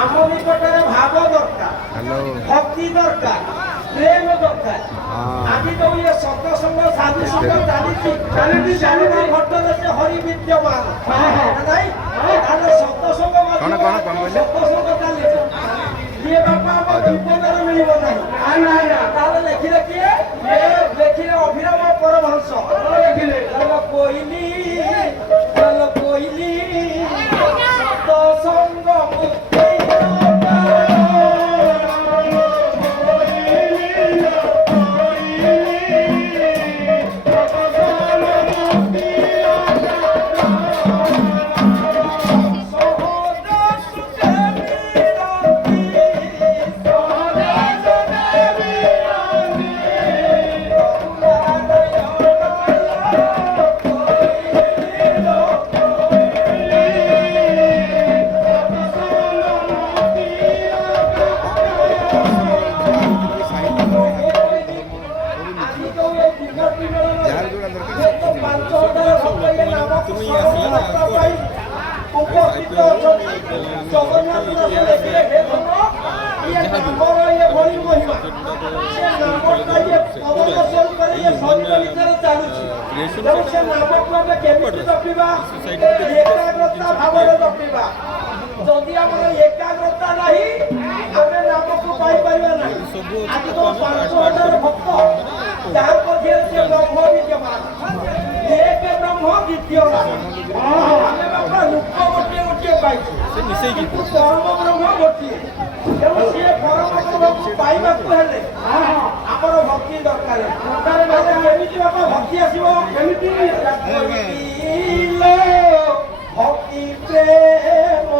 ଆମ ନିକଟରେ ଭାବ ଦରକାର, ଭକ୍ତି ଦରକାର, ପ୍ରେମ ଦରକାର। ଆଜି ଯୋଉ ଇଏ ସତସଙ୍ଗ ସାଧୁସଙ୍ଗ ଚାଲିଛି ଚାଲିବା ଘଟରେ ସେ ହରି ବିଦ୍ୟମାନ ନାଇଁ, ତାହେଲେ ସତସଙ୍ଗ ସତସଙ୍ଗ ଚାଲିଛି ଇଏ ବାପା ଆମ ଜୀବନରେ ମିଳିବ ନାହିଁ। ତାହେଲେ ଲେଖିଲେ କିଏ? ଲେଖିଲେ ଅଭିରାମ ପରମହଂସ। କହିଲି କହିଲି ସତସଙ୍ଗ যদি আমার একাগ্রতা নাই ଆମେ ନାମକୁ ପାଇପାରିବା ନାହିଁ। ଆଜି ତ 5,000 ଭକ୍ତ ଯାହାର ମଧ୍ୟରେ ସେ ବ୍ରହ୍ମ ବିଦ୍ୟମାନ, ଏକ ବ୍ରହ୍ମ ଦ୍ୱିତୀୟ ଆମେ ବାପା ରୂପ ଗୋଟିଏ ଗୋଟିଏ ପାଇଛୁ, ପରମ ବ୍ରହ୍ମ ଗୋଟିଏ। ତେଣୁ ସିଏ ପରମ ବ୍ରହ୍ମକୁ ପାଇବାକୁ ହେଲେ ଆମର ଭକ୍ତି ଦରକାର। କେମିତି ବାପା ଭକ୍ତି ଆସିବ? କେମିତି? ଭକ୍ତି ପ୍ରେମ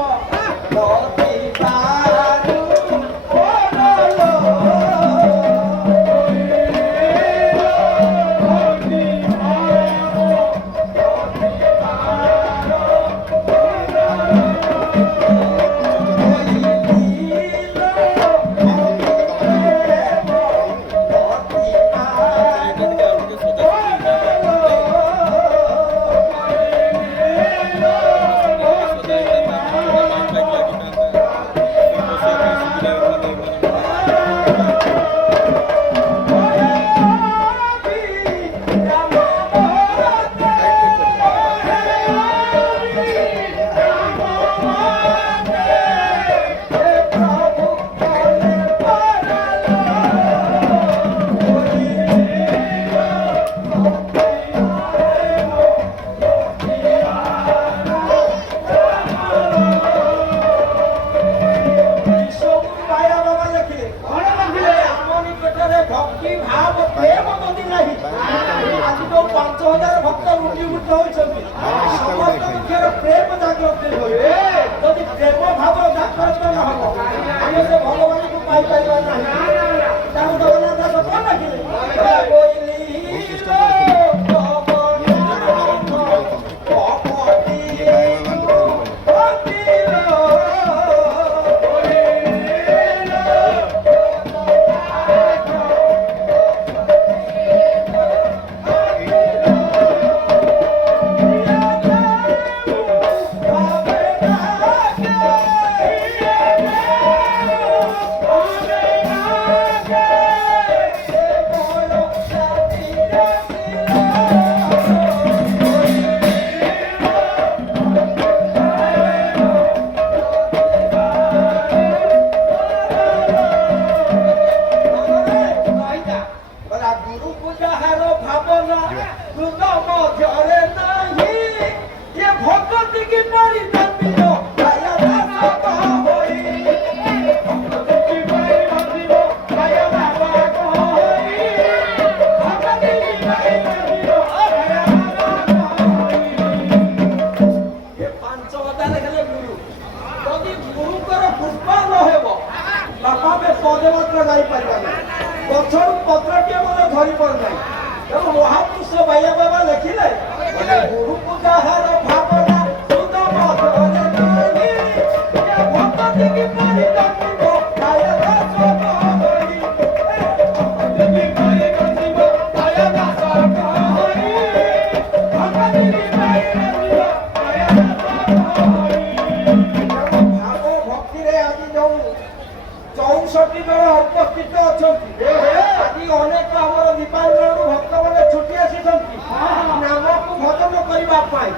ପାଇଁ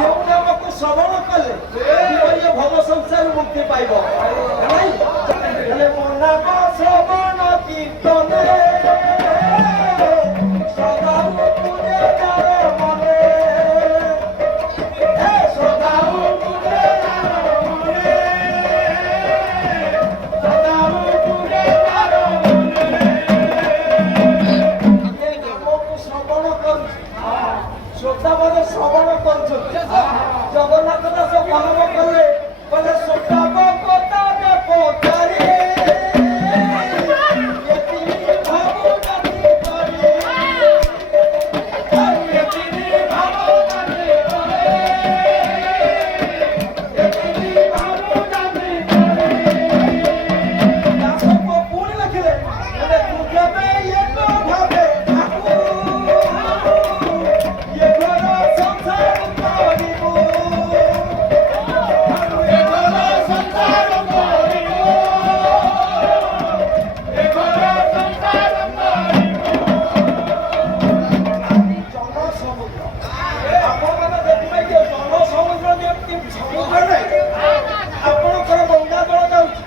ଯେଉଁ ନାମକୁ ଶ୍ରବଣ କଲେ ଏ ଭବ ସଂସାର ମୁକ୍ତି ପାଇବ। ହେଲେ ମୋ ନାମ ଶ୍ରବଣ କୀର୍ତ୍ତନେ ଶ୍ରବଣ କରୁଛନ୍ତି। ଜଗନ୍ନାଥ ଦାସ କଲମ କଲେ କହିଲେ ସୋତାବ କଥା ପଚାରେ ପୁଣି ଲେଖିଲେ ତୁ କେବେ ଭାବେ ଆପଣଙ୍କର ଗଙ୍ଗା ଜଳ ଯାଉଛି,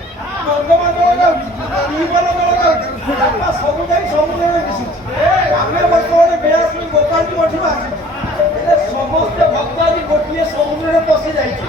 ଗଙ୍ଗମା ଜଳ ଯାଉଛି, ଟିଉବଲ ଜଳ ଯାଉଛି, ସବୁ ଯାଇ ସମୁଦ୍ରରେ ମିଶୁଛି। ଆମେ ବର୍ତ୍ତମାନ ବେଳାଶ୍ରୀ ଗୋପାଳୀ ମଠରୁ ଆସିଛୁ, ସମସ୍ତେ ଭକ୍ତ ଆଜି ଗୋଟିଏ ସମୁଦ୍ରରେ ପଶି ଯାଇଛି।